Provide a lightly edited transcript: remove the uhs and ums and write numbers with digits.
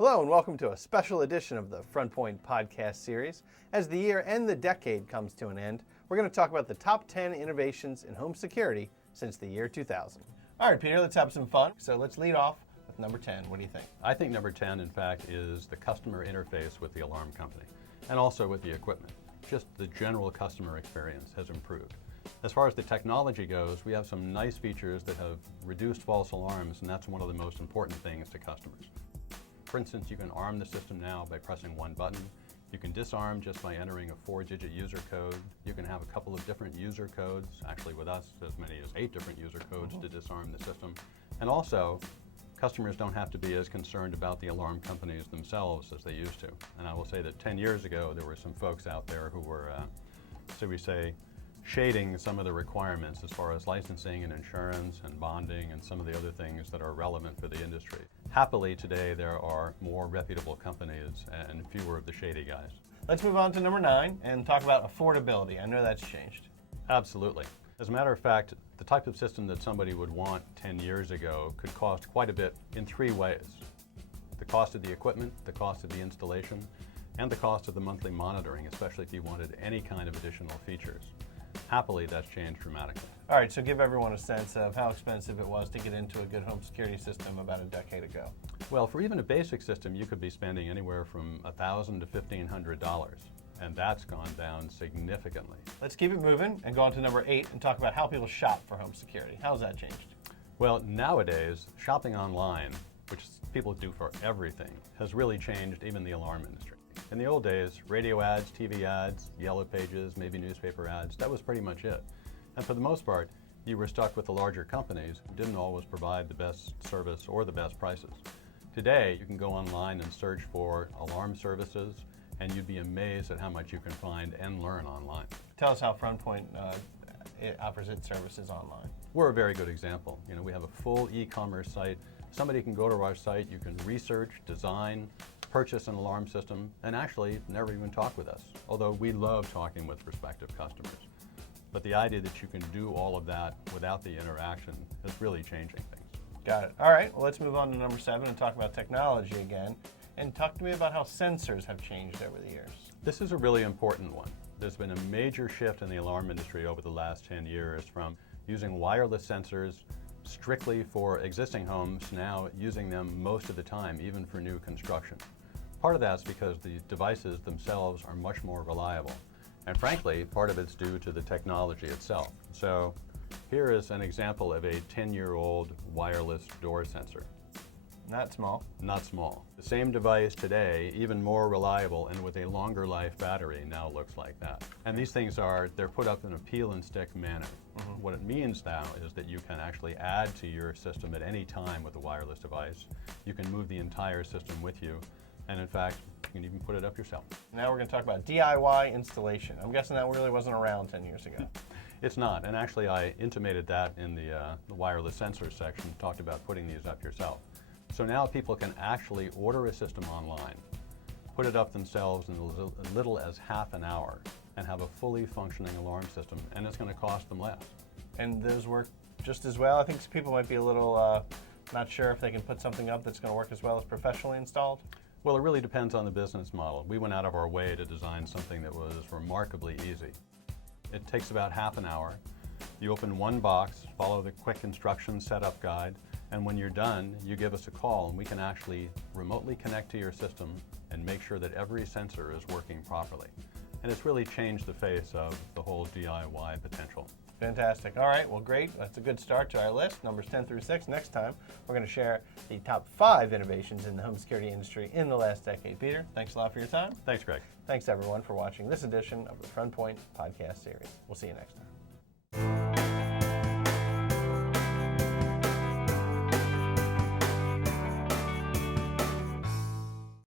Hello and welcome to a special edition of the Front Point podcast series. As the year and the decade comes to an end, we're going to talk about the top 10 innovations in home security since the year 2000. All right, Peter, let's have some fun. So let's lead off with number 10. What do you think? I think number 10, in fact, is the customer interface with the alarm company and also with the equipment. Just the general customer experience has improved. As far as the technology goes, we have some nice features that have reduced false alarms, and that's one of the most important things to customers. For instance, you can arm the system now by pressing one button. You can disarm just by entering a 4-digit user code. You can have a couple of different user codes, actually with us as many as 8 different user codes to disarm the system. And also, customers don't have to be as concerned about the alarm companies themselves as they used to. And I will say that 10 years ago, there were some folks out there who were, shading some of the requirements as far as licensing and insurance and bonding and some of the other things that are relevant for the industry. Happily, today there are more reputable companies and fewer of the shady guys. Let's move on to number 9 and talk about affordability. I know that's changed. Absolutely. As a matter of fact, the type of system that somebody would want 10 years ago could cost quite a bit in 3 ways. The cost of the equipment, the cost of the installation, and the cost of the monthly monitoring, especially if you wanted any kind of additional features. Happily, that's changed dramatically. All right, so give everyone a sense of how expensive it was to get into a good home security system about a decade ago. Well, for even a basic system, you could be spending anywhere from $1,000 to $1,500, and that's gone down significantly. Let's keep it moving and go on to number 8 and talk about how people shop for home security. How's that changed? Well, nowadays, shopping online, which people do for everything, has really changed even the alarm industry. In the old days, radio ads, TV ads, yellow pages, maybe newspaper ads, that was pretty much it. And for the most part, you were stuck with the larger companies who didn't always provide the best service or the best prices. Today, you can go online and search for alarm services, and you'd be amazed at how much you can find and learn online. Tell us how Front Point offers its services online. We're a very good example. We have a full e-commerce site. Somebody can go to our site, you can research, design, purchase an alarm system, and actually never even talk with us, although we love talking with prospective customers. But the idea that you can do all of that without the interaction is really changing things. Got it. All right, well, let's move on to number 7 and talk about technology again. And talk to me about how sensors have changed over the years. This is a really important one. There's been a major shift in the alarm industry over the last 10 years from using wireless sensors strictly for existing homes, now using them most of the time, even for new construction. Part of that's because the devices themselves are much more reliable. And frankly, part of it's due to the technology itself. So here is an example of a 10-year-old wireless door sensor. Not small. Not small. The same device today, even more reliable and with a longer life battery, now looks like that. And these things they're put up in a peel and stick manner. What it means now is that you can actually add to your system at any time with a wireless device. You can move the entire system with you. And in fact, you can even put it up yourself. Now we're going to talk about DIY installation. I'm guessing that really wasn't around 10 years ago. It's not, and actually I intimated that in the wireless sensor section, talked about putting these up yourself. So now people can actually order a system online, put it up themselves in as little as half an hour, and have a fully functioning alarm system, and it's going to cost them less. And those work just as well? I think people might be a little not sure if they can put something up that's going to work as well as professionally installed. Well, it really depends on the business model. We went out of our way to design something that was remarkably easy. It takes about half an hour. You open one box, follow the quick instruction setup guide, and when you're done, you give us a call and we can actually remotely connect to your system and make sure that every sensor is working properly. And it's really changed the face of the whole DIY potential. Fantastic. All right, well, great. That's a good start to our list, numbers 10 through 6. Next time, we're going to share the top 5 innovations in the home security industry in the last decade. Peter, thanks a lot for your time. Thanks, Greg. Thanks, everyone, for watching this edition of the Front Point podcast series. We'll see you next time.